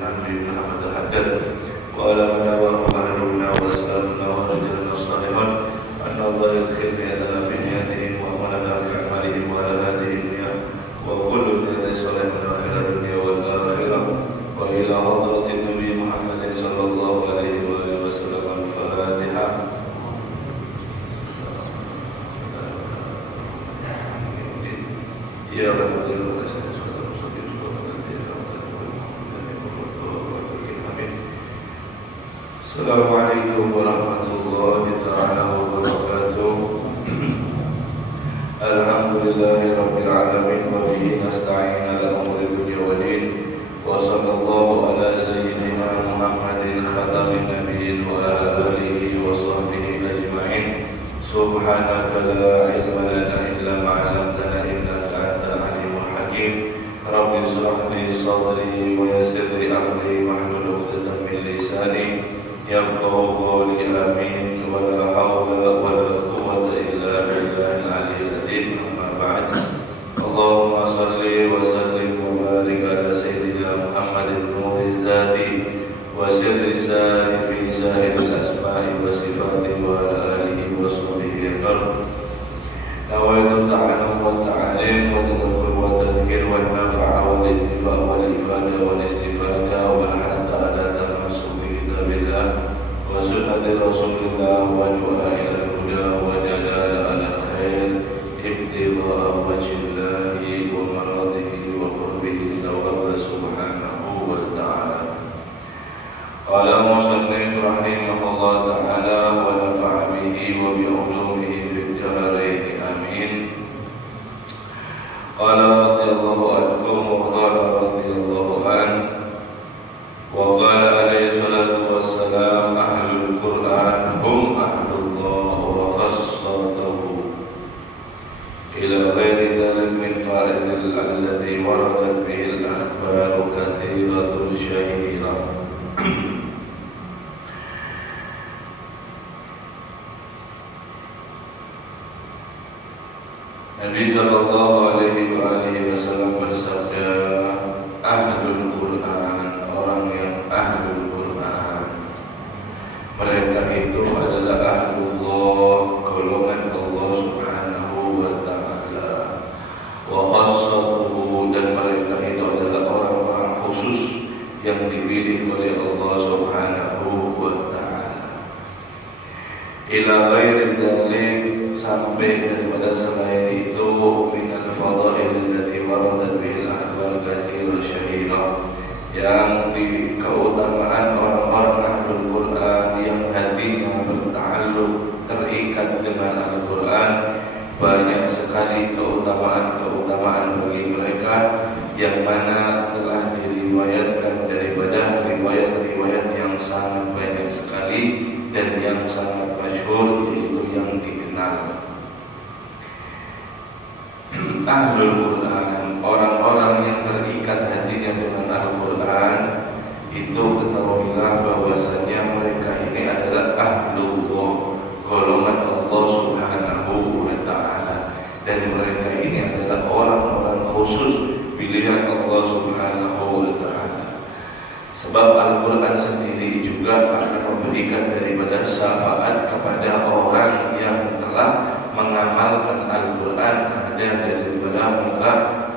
Nabi Muhammad al-Haddad wa ala man tabi'ahum wa sallallahu wa rajulana salihun anna Allah yakhirni ala binyatihim wa amalana fi amalihim wa ala hadihim wa kullu dhalika salih min akhirah dunya wal akhirah wa ila hadratin Nabi Muhammad sallallahu alaihi wa sallam al-Fatihah. Ya Rabbi Assalamualaikum warahmatullahi ta'ala wabarakatuh. Alhamdulillahi rabbil alamin wa bihi nasta'in ala umuri dunya wa din. Wa sallallahu ala sayyidina Muhammadin khatamin nabiyyin wa ala alihi wa sahbihi ajma'in. Subhanaka la ilma lana illa ma 'allamtana innaka antal alimul hakim. Rabbi shrah li sadri wa yassir li amri wahlul 'uqdatam min lisani yafqahu qawli amin wa la hawla wa la quwwata illa billahil aliyyil azim. Amma ba'd. Allahumma shalli wa sallim wa barik ala sayyidina Muhammadin nuril zati wa sirri sari fi sa'iril asma'i wa sifati wa ala alihi wa sahbihi akbar. Nawaitu ta'alum wa ta'alim wa tadhkur wa tadhkir wa nafa'a wa al-intifa' wa al-ifada wa al-istifada wa al-hasa ala tamasuk bi kitabillah wa sunnati rasulillah wa du'a ila al-huda wa jadala ala khair ibtigha'a wajhillahi wa maradihi wa qurbihi thawaba subhanahu wa ta'ala. Qala musannif rahimahullah ta'ala wa nafa'a bihi wa bi ulumihi fid darain amin. Qala radiyallahu anhu wa qala radiyallahu anhu wa qala alaihi salatu wassalam ahlul Qur'an hum ahlullah wa khassatuhu ila ghairi dhalik min fa'idil alladhi waradat bihi al-akhbaru kathiratun syahira. Nabi sallallahu alaihi wa alihi wasallam bersabda, ahlul Qur'an, orang yang ahlul Qur'an, mereka itu adalah ahlullah, golongan Allah subhanahu wa ta'ala, wa khassatuhu, dan mereka itu adalah orang-orang khusus yang dipilih oleh Allah subhanahu wa ta'ala. Ila ghairi dzalik, sampai daripada selain itu, minal fadail allati waradat bihil akhbar katsira syahira, yang di keutamaan orang-orang ahlul Quran yang hatinya berta'alluq, terikat dengan Al-Quran, banyak sekali keutamaan-keutamaan bagi mereka yang mana telah diriwayatkan daripada riwayat-riwayat yang sangat banyak sekali dan yang sangat masyhur, yaitu yang dikenal. Ahlul Quran, orang-orang yang terikat hatinya dengan Al-Quran, itu ketahuilah bahwasanya mereka ini adalah ahlullah, golongan Allah subhanahu wa ta'ala, dan mereka ini adalah orang-orang khusus pilihan Allah subhanahu wa ta'ala. Sebab Al-Quran sendiri juga akan memberikan daripada syafaat kepada orang yang telah mengamalkan Al-Quran ada daripada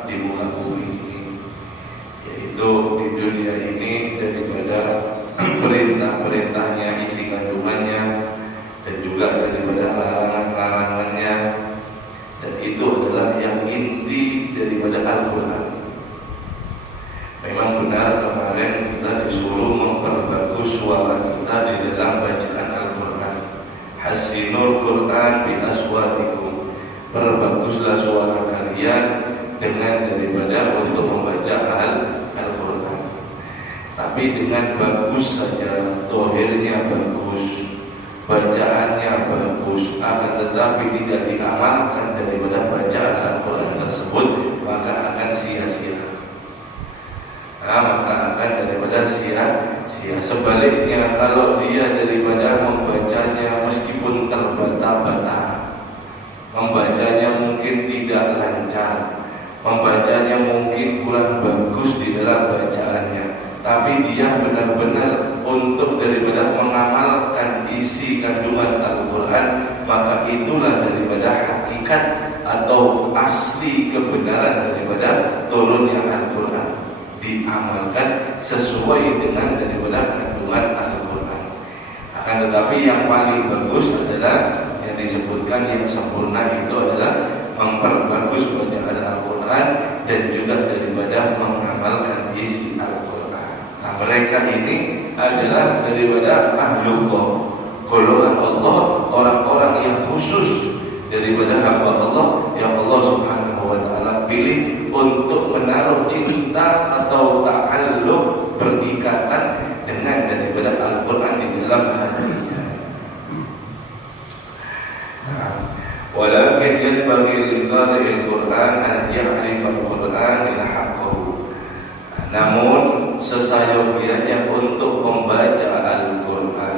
di muka bumi ini, yaitu di dunia ini daripada perintah-perintahnya, isi kandungannya, dan juga daripada larangan-larangannya, dan itu adalah yang inti daripada Al-Quran. Memang benar kemarin kita disuruh memperbagus suara kita di dalam bacaan Al-Quran. Hasinul Quran bi aswatikum, perbaguslah suara kalian dengan daripada untuk membaca Al-Quran. Tapi dengan bagus saja, dohirnya bagus, bacaannya bagus, akan tetapi tidak diamalkan daripada bacaan Al-Quran tersebut, maka akan sia-sia. Maka akan daripada sia-sia. Sebaliknya, kalau dia daripada membacanya meskipun terbata-bata, membacanya mungkin tidak lancar, membacanya mungkin kurang bagus di dalam bacaannya, tapi dia benar-benar untuk daripada mengamalkan isi kandungan Al-Quran, maka itulah daripada hakikat atau asli kebenaran daripada turunnya Al-Quran, diamalkan sesuai dengan daripada kandungan Al-Quran. Akan tetapi yang paling bagus adalah yang disebutkan yang sempurna itu adalah memperbagus bacaan Al-Quran dan juga daripada mengamalkan isi Al-Quran. Nah, mereka ini adalah daripada ahlullah, golongan Allah, orang-orang yang khusus daripada hamba Allah yang Allah Subhanahu wa taala pilih untuk menaruh cinta atau ta'alluq, berikatan dengan daripada Al-Quran di dalam hatinya. Walakin yanbaghi liqari'il Qur'an an ya'rifa al-Qur'an min haqqahu. Namun sesayogianya untuk membaca Al-Quran,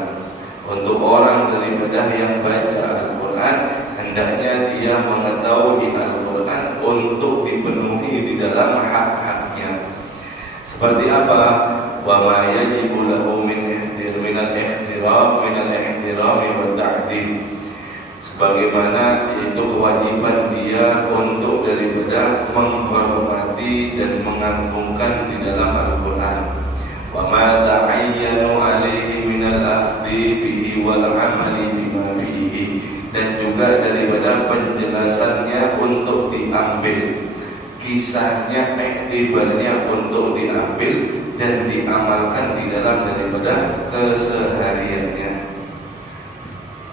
untuk orang daripada yang baca Al-Quran, hendaknya dia mengetahui Al-Quran untuk dipenuhi di dalam hak-haknya. Seperti apa? Wa ma yajibu lahu min al-ihtiram wa ta'dim. Sebagaimana itu kewajiban dia untuk daripada menghormati dan mengagungkan di dalam Al-Quran. Wa ma ta'ayyanu alaihi min al-akhdhi bihi wal 'amali bima fihi, dan juga daripada penjelasannya untuk diambil, kisahnya, iktibarnya untuk diambil dan diamalkan di dalam daripada kesehariannya.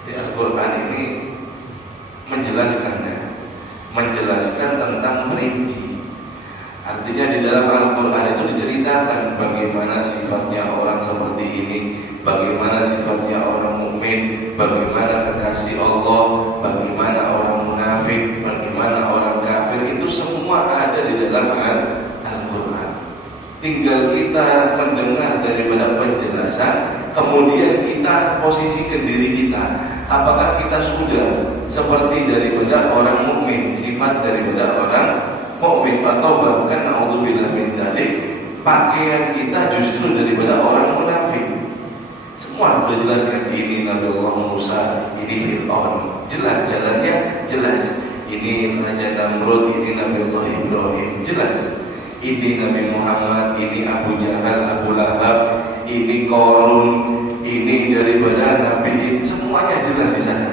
Di Al-Quran ini menjelaskan tentang merinci. Artinya di dalam Al-Quran itu diceritakan bagaimana sifatnya orang seperti ini, bagaimana sifatnya orang mukmin, bagaimana kekasih Allah, bagaimana orang munafik, bagaimana orang kafir. Itu semua ada di dalam Al-Quran. Tinggal kita mendengar daripada penjelasan, kemudian kita posisikan diri kita. Apakah kita sudah seperti daripada orang mukmin, sifat daripada orang mukmin, atau bahkan naudzubillah min dzalik, pakaian kita justru daripada orang munafik? Semua sudah jelaskan. Ini Nabi Allah Musa, ini Fir'aun, jelas jalannya, jelas. Ini Raja Namrud, ini Nabi Allah Ibrahim, jelas. Ini Nabi Muhammad, ini Abu Jahal, Abu Lahab, ini Qarun, ini daripada Nabi, semuanya jelas di sana.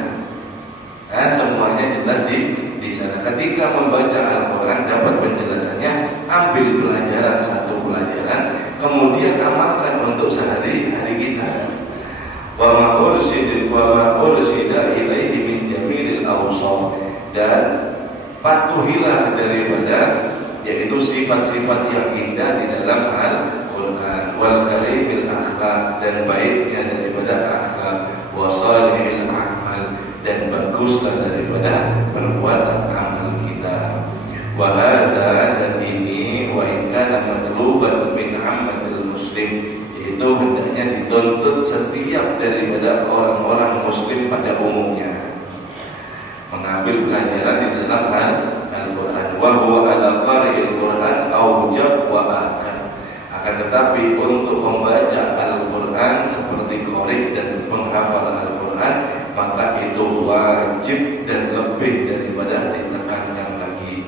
Semuanya jelas di sana. Ketika membaca Al-Quran dapat penjelasannya, ambil pelajaran, satu pelajaran, kemudian amalkan untuk sehari-hari kita. Wa ma ursida ilaihi min jamilil awsaf, dan patuhilah daripada yaitu sifat-sifat yang indah di dalam Al-Quran, wal karimil akhlak, dan baiknya daripada akhlak, wa salihil a'mal, dan baguslah daripada perbuatan amal kita. Wa hadza, dan ini wa in kana matluban min ammatil muslim, yaitu hendaknya dituntut setiap daripada orang-orang muslim pada umumnya, mengambil pelajaran di dalam Al-Quran. Wa huwa ala qari'il Quran aujab wa akad. Akan tetapi untuk membaca Al-Quran seperti qari' dan menghafal Al-Quran, maka itu wajib dan lebih daripada ditekankan lagi.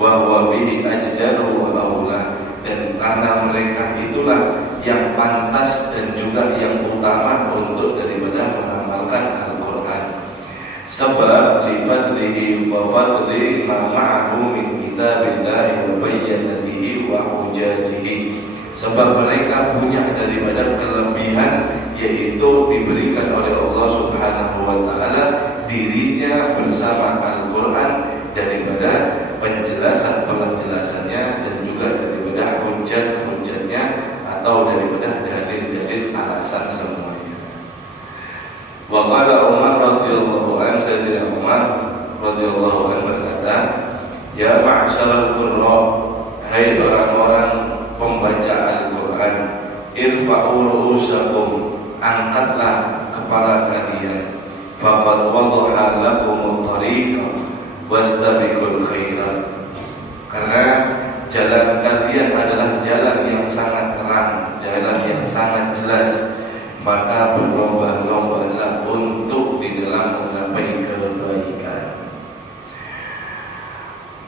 Wa huwa bihi ajdaru wa aula, dan karena mereka itulah yang pantas dan juga yang utama untuk daripada mengamalkan Al-Quran. Sebab lifadlihi wa fadli ma ma'ahu min kitabillahi wa bayyanatihi wa hujajihi. Sebab mereka punya daripada kelebihan, yaitu diberikan oleh Allah Subhanahu wa taala dirinya bersama Al-Quran daripada penjelasan-penjelasannya dan juga daripada hujat-hujatnya atau daripada dalil-dalil alasan semuanya. Wa qala Umar radhiyallahu anhu, Sayyidina Umar radhiyallahu anhu berkata, ya ma'syaral qurra, hai orang-orang pembaca Al-Quran, irfa'u ru'usakum, angkatlah kepala kalian, faqad wadaha lakumut tariqa wastabiqul khairat, karena jalan kalian adalah jalan yang sangat terang, jalan yang sangat jelas, maka berlomba-lombalah untuk di dalam menggapai kebaikan.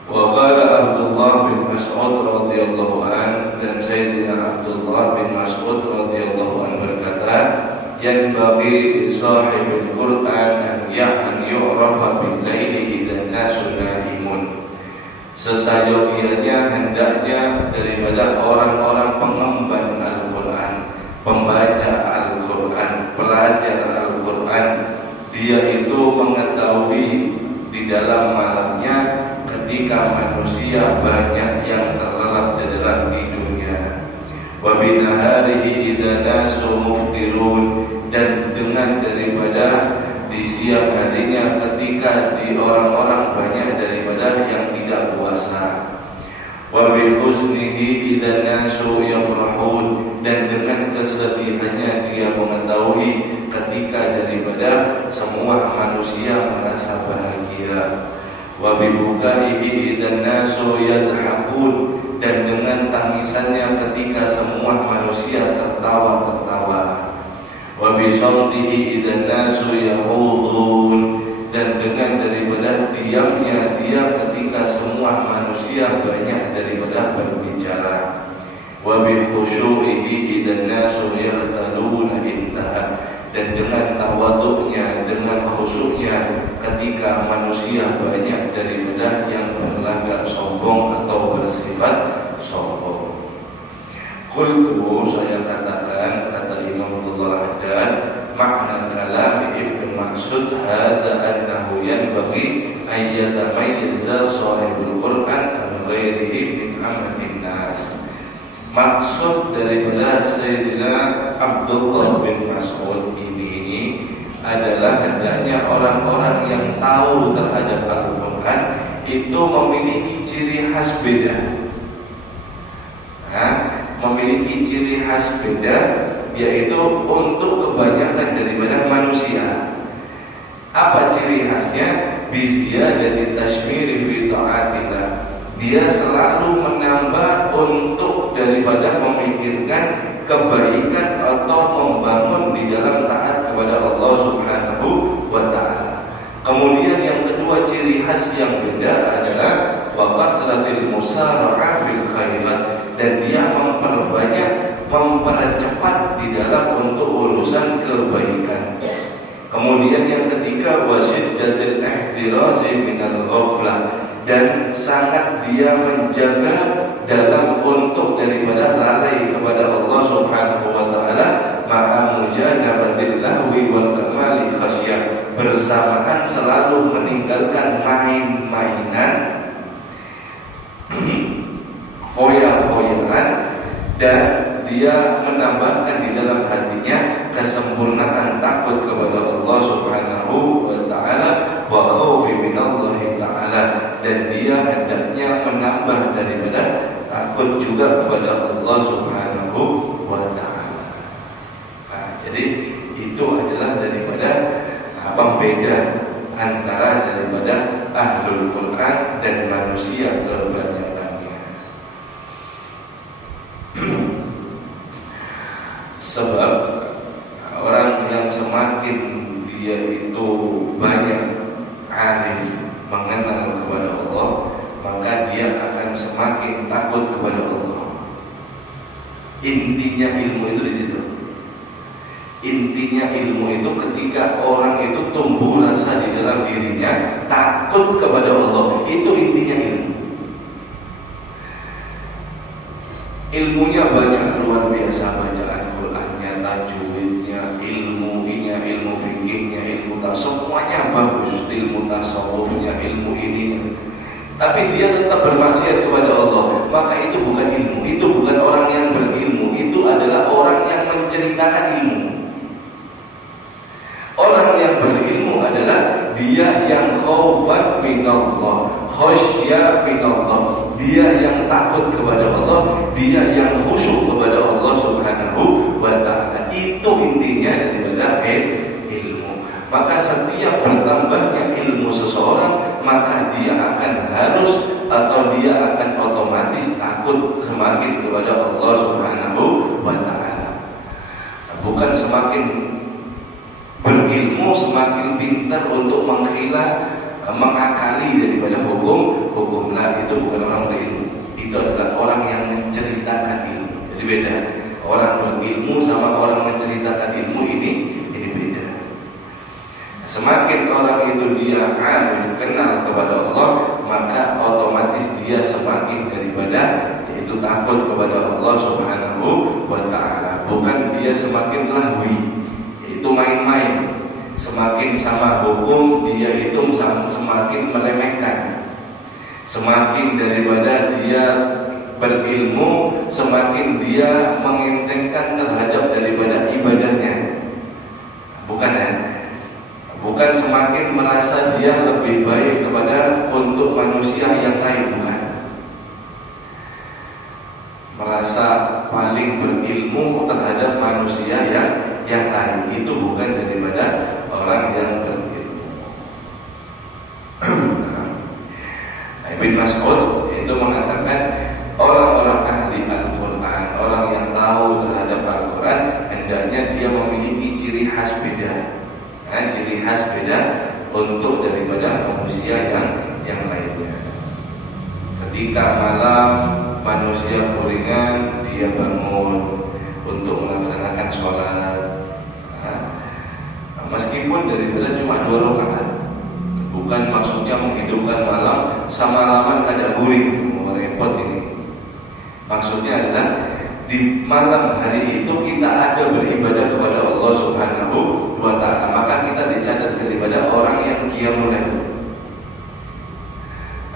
Wa qala Abdullah bin Mas'ud radhiyallahu an, dan Sayyidina Abdullah bin Mas'ud radhiyallahu an berkata, yanbaghi li sahibil Qur'an an yu'rafa bil laili idza nasu naimun. Sesayogianya hendaknya daripada orang-orang pengemban Al-Quran, pembaca Al-Quran, pelajar Al-Quran, dia itu mengetahui di dalam malamnya ketika manusia banyak yang terlelap di dalam tidurnya. Wa binaharihi idza nasu muftirun, dan dengan daripada di siang harinya ketika di orang-orang banyak daripada yang tidak puasa. Wa bi huznihi idza nasu yafrahun, dan dengan kesedihannya dia mengetahui ketika daripada semua manusia merasa bahagia. Wa bi bukaihi idza nasu yadhakun, dan dengan tangisannya ketika semua manusia tertawa-tertawa. Wa bi sawtihi idza nasu yahudun, dan dengan daripada diamnya dia ketika semua manusia banyak daripada berbicara. Wa bi khusyu'ihi idza nasu yakhtaluna intaha, dan dengan tawaduknya, dengan khusyuknya ketika manusia banyak daripada yang berlagak sombong atau bersifat sombong. Qultu, saya katakan, kata Imam Abdullah Haddad, makna kalam Ibn Mas'ud hadza annahu yanbaghi an yatamayyaza shahibul Qur'an an ghairihi min amalin nas. Maksud daripada Sayyidina Abdullah bin Mas'ud ini adalah hendaknya orang-orang yang tahu terhadap Al-Quran itu memiliki ciri khas beda. Memiliki ciri khas beda, yaitu untuk kebanyakan daripada manusia. Apa ciri khasnya? Biziyadati tashmiri fi ta'atillah. Dia selalu menambah untuk daripada memikirkan kebaikan atau membangun di dalam taat kepada Allah Subhanahu wa ta'ala. Kemudian yang kedua ciri khas yang beda adalah wa kasratil musara'ah bil khairat, dan dia mempercepat di dalam untuk urusan kebaikan. Kemudian yang ketiga wasyiddatil ihtirasi minal ghaflah, dan sangat dia menjaga dalam untuk daripada lalai kepada Allah Subhanahu wa ta'ala, ma'a mujanabatil lahwi wal kamali khasyah, bersamaan selalu meninggalkan main-mainan, foya-foyaan, dan dia menambahkan di dalam hatinya kesempurnaan takut kepada Allah Subhanahu wa ta'ala wa khaufi minallahi ta'ala, dan dia hendaknya menambah daripada takut juga kepada Allah Subhanahu wa ta'ala. Jadi itu adalah daripada pembeda antara daripada ahlul Quran dan manusia kebanyakannya. Sebab orang yang semakin dia itu banyak arif mengenal kepada Allah, maka dia akan semakin takut kepada Allah. Intinya ilmu itu di situ. Intinya ilmu itu ketika orang itu tumbuh rasa di dalam dirinya takut kepada Allah, itu intinya ilmu. Ilmunya banyak, luar biasa, bacaan Qurannya, tajwidnya, ilmu fikihnya, ilmu semuanya bagus, ilmu tasawufnya, ilmu ininya. Tapi dia tetap bermaksiat kepada Allah, maka itu bukan ilmu, itu bukan orang yang berilmu, itu adalah orang yang menceritakan ilmu. Orang yang berilmu adalah dia yang khaufan minallah, khasyya minallah, dia yang takut kepada Allah, dia yang khusyuk kepada Allah Subhanahu wa ta'ala. Itu intinya daripada ilmu. Maka setiap bertambahnya ilmu seseorang, maka maka dia akan harus atau dia akan otomatis takut semakin kepada Allah Subhanahu wa Ta'ala. Bukan semakin berilmu semakin pintar untuk mengakali daripada hukum lah, itu bukan orang berilmu. Itu adalah orang yang menceritakan ilmu. Jadi beda. Orang berilmu sama orang menceritakan ilmu ini beda. Semakin orang itu dia arif, kenal kepada Allah, maka otomatis dia semakin daripada yaitu takut kepada Allah Subhanahu wa Ta'ala. Bukan dia semakin lahwi, yaitu main-main. Semakin sama hukum dia itu semakin meremehkan. Semakin daripada dia berilmu, semakin dia mengentengkan terhadap daripada ibadahnya. Bukan ya? Bukan semakin merasa dia lebih baik kepada untuk manusia yang lain, bukan. Merasa paling berilmu terhadap manusia yang lain, itu bukan daripada orang yang berilmu. Ibn Mas'ud itu mengatakan orang-orang ahli Al-Quran, orang yang tahu terhadap Al-Quran, hendaknya dia memiliki ciri khas beda. Ciri khas beda untuk daripada manusia yang lainnya. Ketika malam manusia kuringan, dia bangun untuk melaksanakan sholat. Meskipun daripada cuma 2 rakaat, bukan maksudnya menghidupkan malam sama laman kada guring, repot ini. Maksudnya adalah di malam hari itu kita ada beribadah kepada Allah Subhanahu wa Ta'ala, maka kita dicatat daripada orang yang qiyamul lail.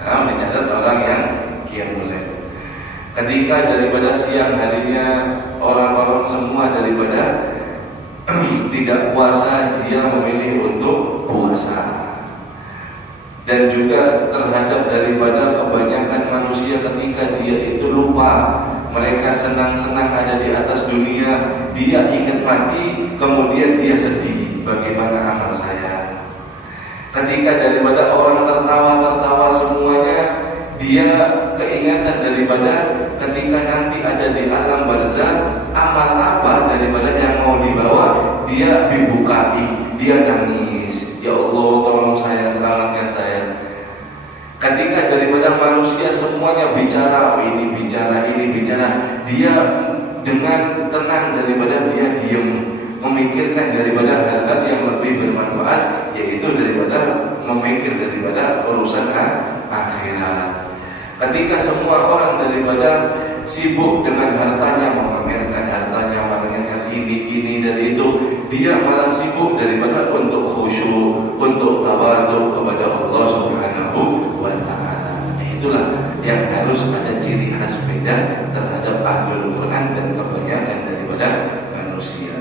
Dicatat orang yang qiyamul lail. Ketika daripada siang harinya orang-orang semua daripada tidak puasa, dia memilih untuk puasa. Dan juga terhadap daripada kebanyakan manusia ketika dia itu lupa, mereka senang-senang ada di atas dunia, dia ingat mati, kemudian dia sedih, bagaimana amal saya. Ketika daripada orang tertawa semuanya, dia keingatan daripada ketika nanti ada di alam barzakh, amal apa daripada yang mau dibawa, dia dibukai, dia nangis, ya Allah tolong saya, selamatkan saya. Ketika daripada manusia semuanya bicara, ini bicara, dia dengan tenang daripada dia diam, memikirkan daripada hal-hal yang lebih bermanfaat, yaitu daripada memikir daripada urusan akhirat. Ketika semua orang daripada sibuk dengan hartanya, memamerkan hartanya, memamerkan ini dan itu, dia malah sibuk daripada untuk khusyuk, untuk tawadhu kepada Allah Subhanahu wa Ta'ala. Itulah yang harus ada ciri khas beda terhadap ahlul Quran dan kebanyakan daripada manusia.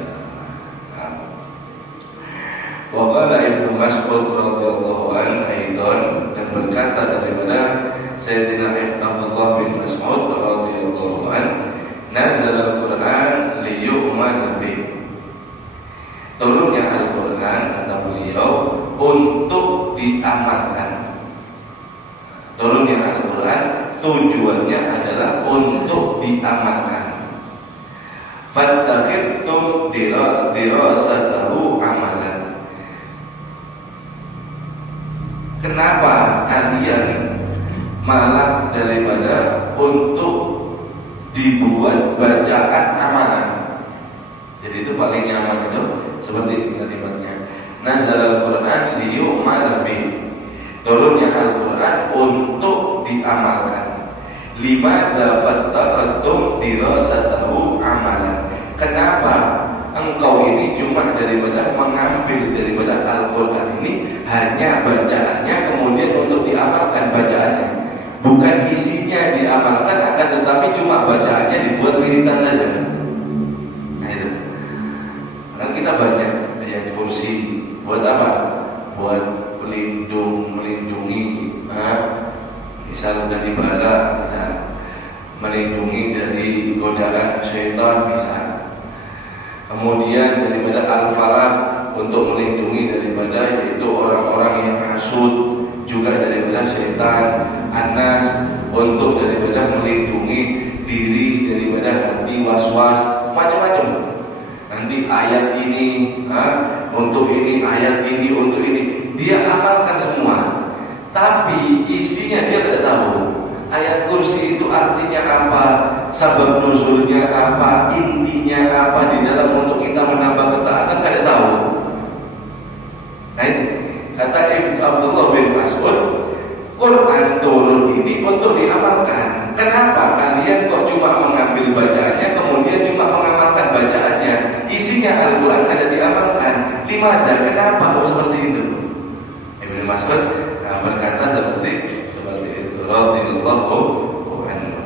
Wa qala Ibnu Mas'ud radhiyallahu anhu aidan, dan berkata daripada Sayyidina Abdullah bin Mas'ud radhiyallahu anhu, nazala al-Quran liyu'man bih. Turunnya Al-Quran, kata beliau, untuk diamalkan. Turunnya Al-Quran tujuannya adalah untuk diamalkan. Fattakhidtum dirasatahu amalan. Kenapa kalian malah daripada untuk dibuat bacaan amalan? Jadi itu paling nyaman itu seperti ini kalimatnya. Nazal al-Quran liyu'mal bih. Turunnya Al-Quran untuk diamalkan. Limadza fattakhadtum dirasatahu amalan. Kenapa engkau ini cuma daripada mengambil daripada Al-Quran ini hanya bacaannya, kemudian untuk diamalkan bacaannya, bukan isinya diamalkan, akan tetapi cuma bacaannya dibuat wiridan saja. Nah itu kan kita banyak ayat kursi buat apa? Buat melindungi misal dari bala, misal melindungi dari godaan syaitan, misal. Kemudian daripada al-falaq untuk melindungi daripada yaitu orang-orang yang hasud, juga daripada syaitan, anas, untuk daripada melindungi diri daripada hati was-was, macam-macam. Nanti ayat ini, untuk ini, ayat ini, untuk ini, dia amalkan semua. Tapi isinya dia tidak tahu. Ayat kursi itu artinya apa, sabab nuzulnya apa, intinya apa di dalam untuk kita menambah ketaatan, tidak tahu. Nah ini kata Ibnu Abdullah bin Mas'ud, Quran turun ini untuk diamalkan. Kenapa kalian kok cuma mengambil bacaannya, kemudian cuma mengamalkan bacaannya? Isinya Al-Quran kada diamalkan. Limada? Kenapa kok seperti itu? Ibnu Mas'ud berkata seperti itu. Radhiyallahu anhu.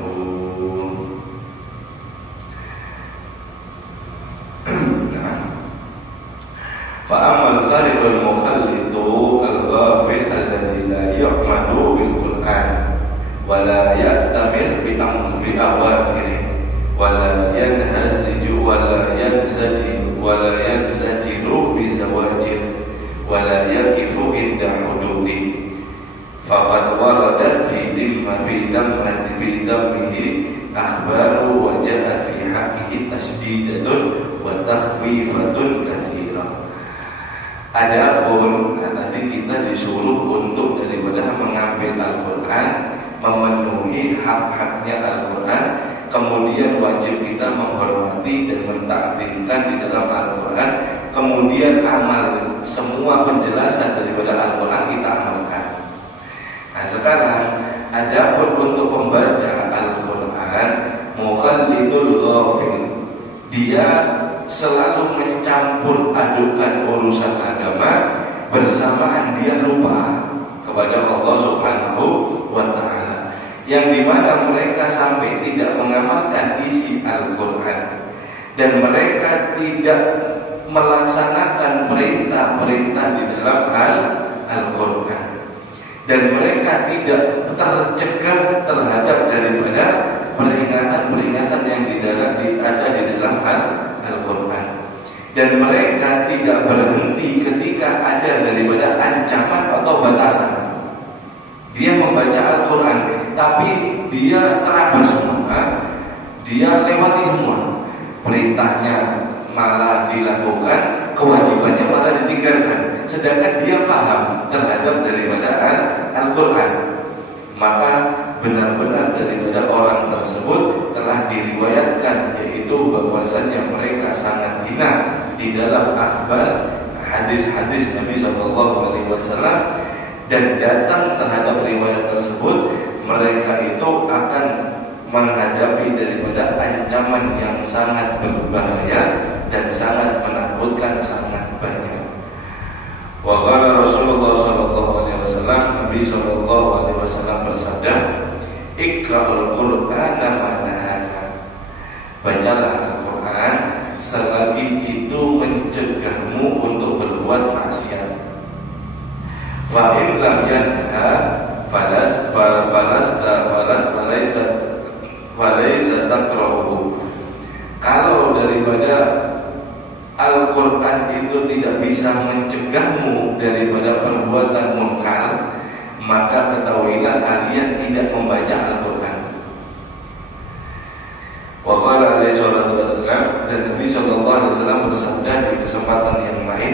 Fa'amal qari'ul mukhallitu al-ghafil alladhi la yu'madu bil Qur'an wa la ya'tamir bi awamiri wa la yanhaziju wa la yansajiru bi zawajir wa la yakifu inda hududi faqad waradat fi dammihi akhbaru wa ja'at fi haqqihi tasdidatun wa takhwifatun katsirah. Adapun tadi kita disuruh untuk daripada mengambil Al-Quran, memenuhi hak-haknya Al-Quran, kemudian wajib kita menghormati dan mentakdirkan di dalam Al-Quran, kemudian amal semua penjelasan daripada Al-Quran kita amalkan. Nah sekarang adapun untuk membaca Al-Quran, mukhallidul ghafil, dia selalu mencampur adukan urusan agama bersamaan dia lupa kepada Allah Subhanahu wa ta'ala, yang dimana mereka sampai tidak mengamalkan isi Al-Quran dan mereka tidak melaksanakan perintah-perintah di dalam Al-Quran, dan mereka tidak tercegah terhadap daripada peringatan-peringatan yang ada di dalam Al-Quran, dan mereka tidak berhenti ketika ada daripada ancaman atau batasan. Dia membaca Al-Quran tapi dia terabas semua, dia lewati semua. Perintahnya malah dilakukan, kewajibannya malah ditinggalkan, sedangkan dia paham terhadap daripada Al-Quran. Maka benar-benar daripada orang tersebut telah diriwayatkan, yaitu bahwasannya mereka sangat hina di dalam akhbar hadis-hadis Nabi SAW, dan datang terhadap riwayat tersebut mereka itu akan menghadapi daripada ancaman yang sangat berbahaya dan sangat menakutkan, sangat banyak. Wa qala Rasulullah sallallahu alaihi wasallam, Nabi sallallahu alaihi wasallam bersabda, Iqra'ul Qur'ana ma nahaka. Bacalah Al-Quran selagi itu mencegahmu untuk berbuat maksiat. Fa in lam yanha falaysa taqra'uhu. Kalau daripada Al-Quran itu tidak bisa mencegahmu daripada perbuatan munkar, maka ketahuilah kalian tidak membaca Al-Quran. Wa qala alaihi salatu wassalam, dan Nabi sallallahu alaihi wasallam bersabda di kesempatan yang lain,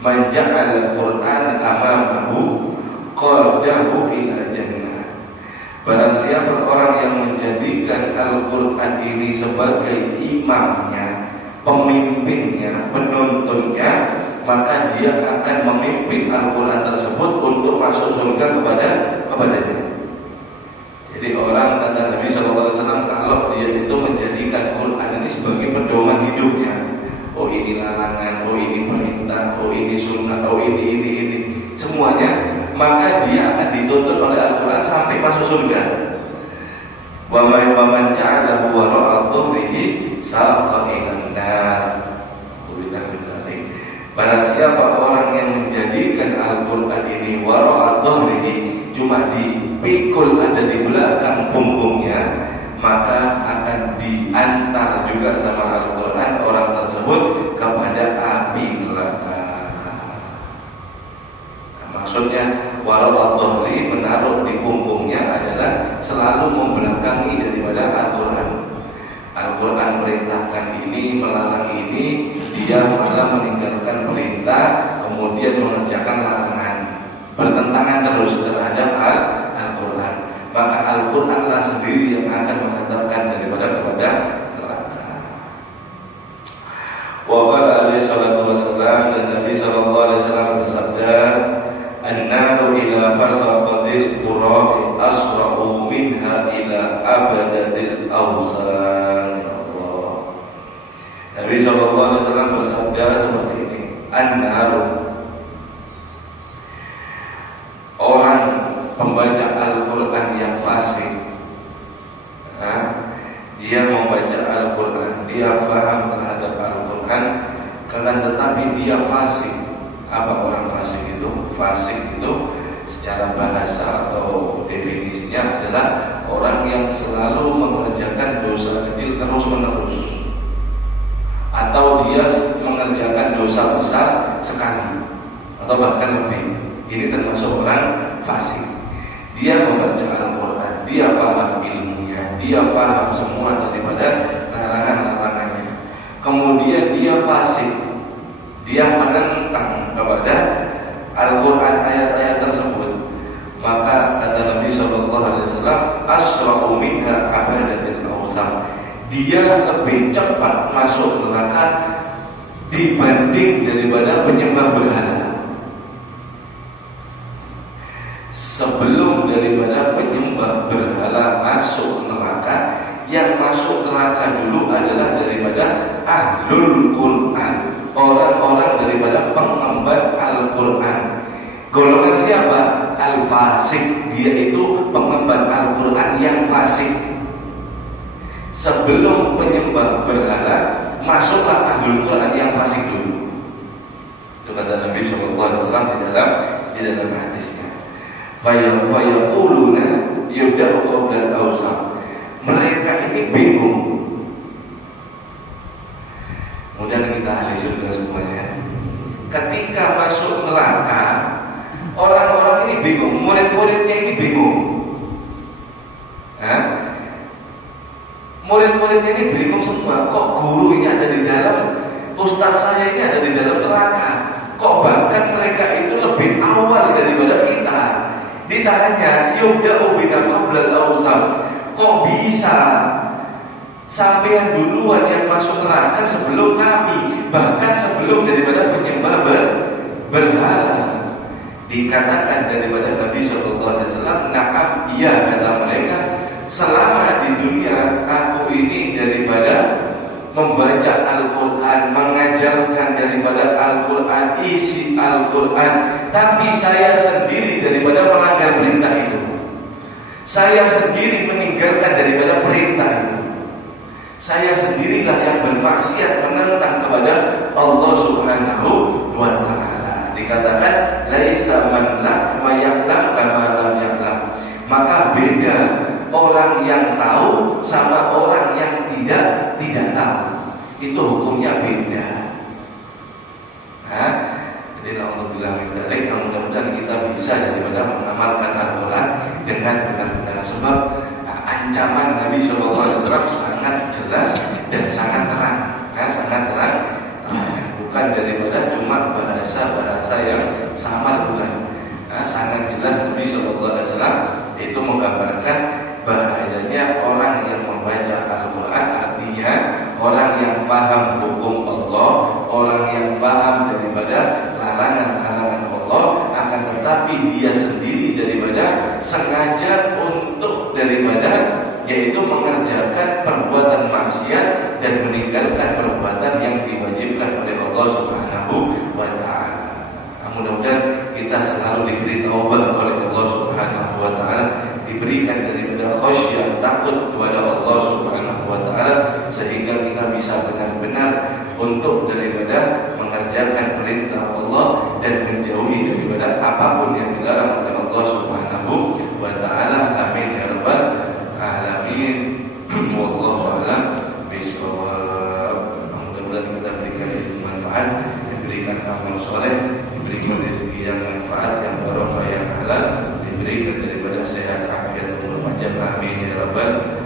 man ja'ala al-Qur'ana amamahu qadahu ila jannah. Barang siapa orang yang menjadikan Al-Quran ini sebagai imamnya, pemimpinnya, penuntunnya, maka dia akan memimpin Al-Quran tersebut untuk masuk surga kepadanya. Jadi orang, kata Nabi SAW, kalau dia itu menjadikan Quran ini sebagai pedoman hidupnya, oh ini larangan, oh ini perintah, oh ini sunnah, oh ini semuanya, maka dia akan dituntut oleh Al-Quran sampai masuk surga. Wa man ja'alahu wara'a dhahrihi saqa ilan nar. Barang siapa orang yang menjadikan Al-Quran ini wara'a dhahrihi, cuma dipikul ada di belakang punggungnya, maka akan diantar juga sama Al-Quran orang tersebut kepada api neraka. Maksudnya wara'a dhahri selalu membelakangi daripada Al-Quran. Al-Quran perintahkan ini, melarang ini, dia malah meninggalkan perintah, kemudian mengerjakan larangan, bertentangan terus terhadap Al-Quran. Maka Al-Quranlah sendiri yang akan mengantarkan daripada kepada neraka. Wa qala alaihi salatu wassalam, dan Nabi sallallahu alaihi wasallam bersabda, "An-naru ila fasaqatil qura asra'u minha ila abadatil awsan." Ya Allah. Nabi sallallahu alaihi wasallam bersabda seperti ini, "An-naru," orang pembaca Al-Quran yang fasik, dia membaca Al-Quran, dia faham terhadap Al-Quran, tetapi dia fasik. Apa orang fasik itu? Fasik itu secara bahasa atau definisinya adalah orang yang selalu mengerjakan dosa kecil terus menerus, atau dia mengerjakan dosa besar sekali atau bahkan lebih. Ini termasuk orang fasik. Dia membaca Al-Quran, dia paham ilmunya, dia paham semua daripada larangan-larangannya. Kemudian dia fasik, dia menentang kepada Al-Quran ayat-ayat tersebut. Maka kata Nabi sallallahu alaihi wasallam, "Asra'u minha abadatil awsan." Dia lebih cepat masuk neraka dibanding daripada penyembah berhala. Sebelum daripada penyembah berhala masuk neraka, yang masuk neraka dulu adalah daripada ahlul Quran, orang-orang daripada pengemban Al-Quran. Golongan siapa? Al-fasik, dia itu pengemban Al-Quran yang fasik. Sebelum penyembah berhala, masuklah ahlul Quran yang fasik dulu. Itu kata Nabi SAW di dalam hadisnya. Fayaquluna yubda'u qabla al-awsam. Mereka ini bingung. Kemudian kita ahli surga semuanya. Ketika masuk neraka, orang-orang ini bingung, murid-muridnya ini bingung. Murid-muridnya ini bingung semua. Kok guru ini ada di dalam, ustaz saya ini ada di dalam neraka? Kok bahkan mereka itu lebih awal daripada kita? Ditanya, yubda'u bina qabla al-awsam. Kok bisa sampean duluan yang masuk neraka sebelum kami, bahkan sebelum daripada penyembah berhala? Dikatakan daripada Nabi SAW, "Na'am, iya," kata mereka, "selama di dunia aku ini daripada membaca Al-Quran, mengajarkan daripada Al-Quran, isi Al-Quran, tapi saya sendiri daripada melanggar perintah itu. Saya sendiri meninggalkan daripada perintah itu. Saya sendirilah yang bermaksiat, menentang kepada Allah Subhanahu wa Ta'ala." Dikatakan, "Laisa man la ya'lam kama lam ya'lam." Maka beda orang yang tahu sama orang yang tidak tahu. Itu hukumnya beda. Jadi alhamdulillah mudah-mudahan kita bisa daripada mengamalkan Al-Quran dengan benar-benar. Sebab ancaman Nabi SAW sangat jelas dan sangat terang. Sangat terang. Bukan daripada cuma bahasa-bahasa yang sama, bukan. Sangat jelas Nabi SAW itu menggambarkan bahayanya orang yang membaca Al-Quran, artinya orang yang paham hukum Allah, orang yang paham daripada larangan-larangan Allah, akan tetapi dia sendiri daripada sengaja untuk daripada yaitu mengerjakan perbuatan maksiat dan meninggalkan perbuatan yang diwajibkan oleh Allah Subhanahu wa Ta'ala. Mudah-mudahan kita selalu diberi taubat oleh Allah Subhanahu wa Ta'ala, diberikan daripada khasyah, takut kepada Allah Subhanahu wa Ta'ala, sehingga kita bisa benar-benar untuk daripada mengerjakan perintah Allah dan menjauhi daripada apapun yang dilarang oleh Allah Subhanahu wa Ta'ala. Amin ya rabbal alamin. Wallahu a'lam bishawab. Mudah-mudahan kita berikan manfaat, diberikan amal soleh, diberikan rezeki yang manfaat, yang barokah, yang halal, diberikan daripada sehat, afiat, dan panjang, amin ya rabbal